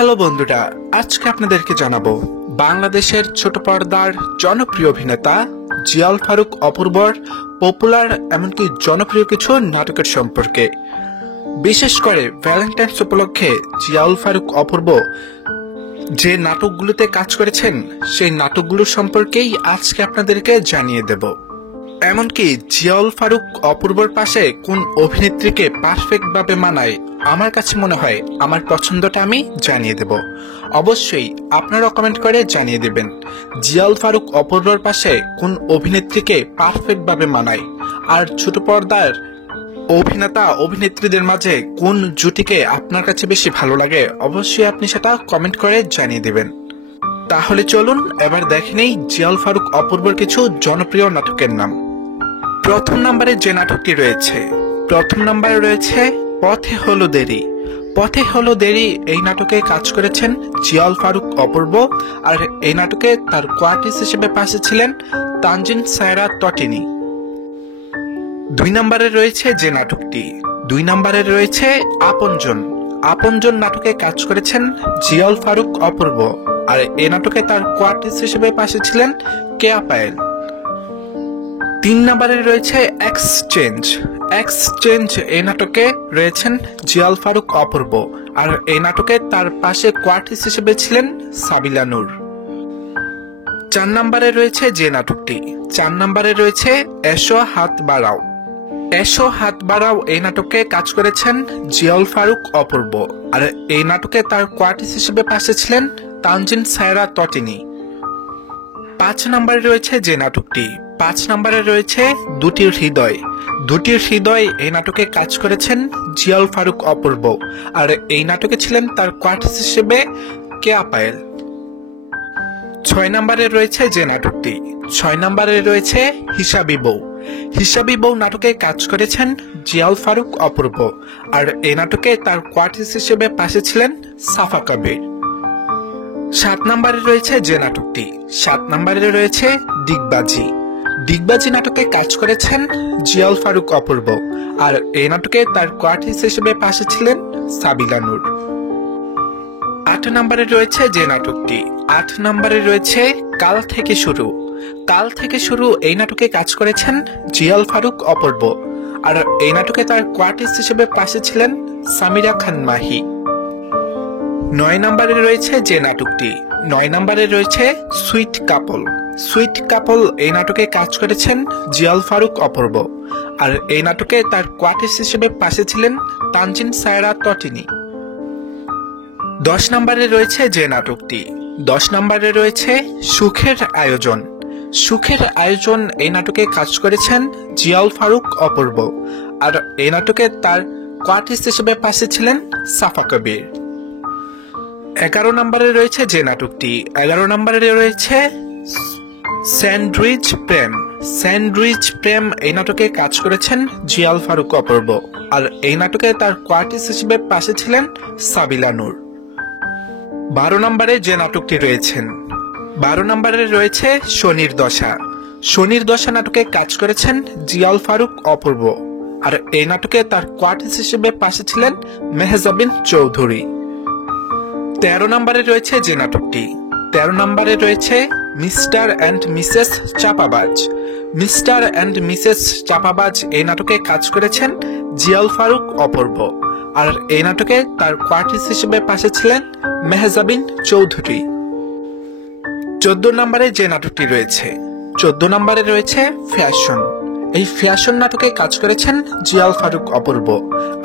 Hello বন্ধুরা, আজকে আপনাদেরকে জানাবো বাংলাদেশের ছোট পর্দার জনপ্রিয় অভিনেতা জিয়াউল ফারুক অপূর্বর পপুলার এমনকি জনপ্রিয় কিছু নাটকের সম্পর্কে। বিশেষ করে ভ্যালেন্টাইন্স উপলক্ষে জিয়াউল ফারুক অপূর্ব যে নাটকগুলোতে কাজ করেছেন সেই নাটকগুলো সম্পর্কেই আজকে আপনাদেরকে জানিয়ে দেব। এমনকি জিয়াউল ফারুক অপূর্বর পাশে কোন অভিনেত্রীকে পারফেক্ট ভাবে মানায় আমার কাছে মনে হয় আমার পছন্দটা আমি জানিয়ে দেব। অবশ্যই আপনারা কমেন্ট করে জানিয়ে দেবেন জিয়াউল ফারুক অপূর্বর পাশে কোন অভিনেত্রীকে পারফেক্ট ভাবে মানায়, আর ছোট পর্দার অভিনেতা অভিনেত্রীদের মাঝে কোন জুটিকে আপনার কাছে বেশি ভালো লাগে অবশ্যই আপনি সেটা কমেন্ট করে জানিয়ে দেবেন। তাহলে চলুন এবার দেখে নেই জিয়াউল ফারুক অপূর্বর কিছু জনপ্রিয় নাটকের নাম। প্রথম নম্বরে যে নাটকটি রয়েছে, প্রথম নম্বরে রয়েছে পথে হলো দেরি। পথে হলো দেরি এই নাটকে কাজ করেছেন জিয়াউল ফারুক অপূর্ব, আর এই নাটকে তার কোয়ার্টিস্ট হিসেবে পাশে ছিলেন তানজিন সায়রা তটিনী। দুই নম্বরে রয়েছে যে নাটকটি, দুই নম্বরে রয়েছে আপনজন। আপনজন নাটকে কাজ করেছেন জিয়াউল ফারুক অপূর্ব, আর এই নাটকে তার কোয়ার্টিস্ট হিসেবে পাশে ছিলেন কেয়া পায়েল। তিন নম্বরে রয়েছে এক্সচেঞ্জ। এক্সচেঞ্জ এই নাটকে রয়েছেন জিয়াউল ফারুক অপূর্ব, আর এই নাটকে তার পাশে কোয়ার্টিস্ট হিসেবে ছিলেন সাবিলা নূর। চার নম্বরে রয়েছে যে নাটকটি, চার নম্বরে রয়েছে এসো হাত বাড়াও। এসো হাত বাড়াও এই নাটকে কাজ করেছেন জিয়াউল ফারুক অপূর্ব, আর এই নাটকে তার কোয়ার্টিস্ট হিসেবে পাশে ছিলেন তানজিন সায়রা তটিনী। পাঁচ নম্বরে রয়েছে যে নাটকটি, পাঁচ নম্বরে রয়েছে দুটির হৃদয়। দুটির হৃদয় এই নাটকে কাজ করেছেন জিয়াউল ফারুক অপূর্ব, আর এই নাটকে ছিলেন তার কোয়ার্টিস্ট হিসেবে কেয়া পায়েল। ছয় নম্বরে রয়েছে যে নাটকটি, ছয় নম্বরে রয়েছে হিসাবি বউ। হিসাবি বউ নাটকে কাজ করেছেন জিয়াউল ফারুক অপূর্ব, আর এই নাটকে তার কোয়ার্টিস্ট হিসেবে পাশে ছিলেন সাফা কবির। সাত নম্বরে রয়েছে যে নাটকটি, সাত নম্বরে রয়েছে ডিগবাজি। ডিগবাজি নাটকে কাজ করেছেন জিয়াউল ফারুক অপূর্ব, আর এই নাটকে তার কোয়ার্টিস্ট হিসেবে পাশে ছিলেন সাবিলা নূর। আট নম্বরে রয়েছে যে নাটকটি, আট নম্বরে রয়েছে কাল থেকে শুরু। কাল থেকে শুরু এই নাটকে কাজ করেছেন জিয়াউল ফারুক অপূর্ব, আর এই নাটকে তার কোয়ার্টিস্ট হিসেবে পাশে ছিলেন সামিরা খান মাহি। নয় নম্বরে রয়েছে যে নাটকটি, নয় নম্বরে রয়েছে সুইট কাপল। সুইট কাপল এই নাটকে কাজ করেছেন জিয়াউল ফারুক অপূর্ব, আর এই নাটকে তার কোয়ার্টিস্ট হিসেবে পাশে ছিলেন তানজিন সায়রা তটিনী। 10 নম্বরে রয়েছে যে নাটকটি, 10 নম্বরে রয়েছে সুখের আয়োজন। সুখের আয়োজন এই নাটকে কাজ করেছেন জিয়াউল ফারুক অপূর্ব, আর এই নাটকে তার কোয়ার্টিস্ট হিসেবে পাশে ছিলেন সাফা কবির। 11 নম্বরে রয়েছে যে নাটকটি, 11 নম্বরে রয়েছে স্যান্ডউইচ প্রেম। স্যান্ডউইচ প্রেম এই নাটকে কাজ করেছেন জিয়াউল ফারুক অপূর্ব, আর এই নাটকে তার কোয়ার্টিস্ট হিসেবে পাশে ছিলেন সাবিলা নূর। 12 নম্বরে যে নাটকটি রয়েছেন, 12 নম্বরে রয়েছে শনির দশা। শনির দশা নাটকে কাজ করেছেন জিয়াউল ফারুক অপূর্ব, আর এই নাটকে তার কোয়ার্টিস্ট হিসেবে পাশে ছিলেন মেহজাবিন চৌধুরী। 13 নম্বরে রয়েছে যে নাটকটি, 13 নম্বরে রয়েছে mister and missus Chapabaj. Mister and missus Chapabaj এই নাটকে কাজ করেছেন জিয়াউল ফারুক অপূর্ব, আর এই নাটকে তার কোয়ার্টিস্ট হিসেবে পাশে ছিলেন মেহজাবিন চৌধুরী। 14 নম্বরে যে নাটকটি রয়েছে, 14 নম্বরে রয়েছে ফ্যাশন। এই ফ্যাশন নাটকে কাজ করেছেন জিয়াউল ফারুক অপূর্ব,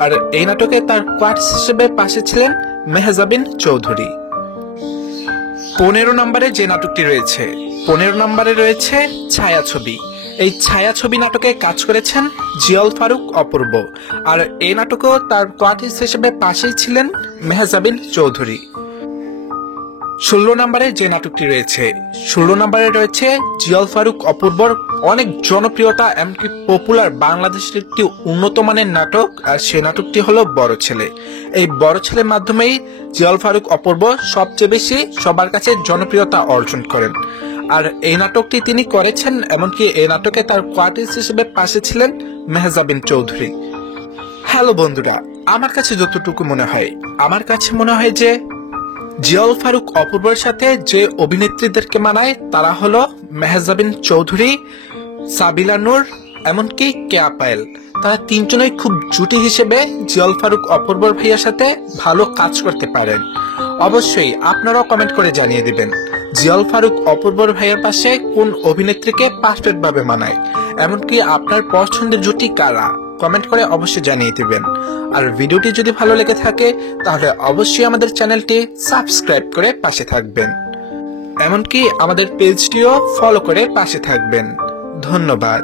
আর এই নাটকে তার কোয়ার্টিস্ট হিসেবে পাশে ছিলেন মেহজাবিন চৌধুরী। 15 নম্বরে যে নাটকটি রয়েছে, 15 নম্বরে রয়েছে ছায়াছবি। এই ছায়াছবি নাটকে কাজ করেছেন জিয়াউল ফারুক অপূর্ব, আর এই নাটকেও তার কোয়ার্টিস্ট হিসেবে পাশেই ছিলেন মেহজাবিন চৌধুরী। 16 নম্বরে যে নাটকটি রয়েছে, 16 নম্বরে রয়েছে জিয়াউল ফারুক অপূর্বর অনেক জনপ্রিয়তা এমনকি পপুলার বাংলাদেশের একটি উন্নত মানের নাটক, আর সেই নাটকটি হলো বড় ছেলে। এই বড় ছেলের মাধ্যমেই জিয়াউল ফারুক অপূর্ব সবচেয়ে বেশি সবার কাছে জনপ্রিয়তা অর্জন করেন, আর এই নাটকটি তিনি করেছেন এমনকি এই নাটকে তার কোয়ার্টিস্ট হিসেবে পাশে ছিলেন মেহজাবিন চৌধুরী। হ্যালো বন্ধুরা, আমার কাছে যতটুকু মনে হয়, আমার কাছে মনে হয় যে জিয়াউল ফারুক অপূর্বর সাথে যে অভিনেত্রীদেরকে মানায় তারা হলো মেহজাবিন চৌধুরী, সাবিলা নূর, এমনকি কেয়া পায়েল। তারা তিনজনেই খুব জুটি হিসেবে জিয়াউল ফারুক অপূর্বর ভাইয়ার সাথে ভালো কাজ করতে পারেন। অবশ্যই আপনারাও কমেন্ট করে জানিয়ে দিবেন জিয়াউল ফারুক অপূর্বর ভাইয়ের পাশে কোন অভিনেত্রীকে পারফেক্ট ভাবে মানায়, এমনকি আপনার পছন্দের জুটি কারা, কমেন্ট করে অবশ্যই জানিয়ে দিবেন। আর ভিডিওটি যদি ভালো লেগে থাকে তাহলে অবশ্যই আমাদের চ্যানেলটি সাবস্ক্রাইব করে পাশে থাকবেন, এমনকি আমাদের পেজটিও ফলো করে পাশে থাকবেন। ধন্যবাদ।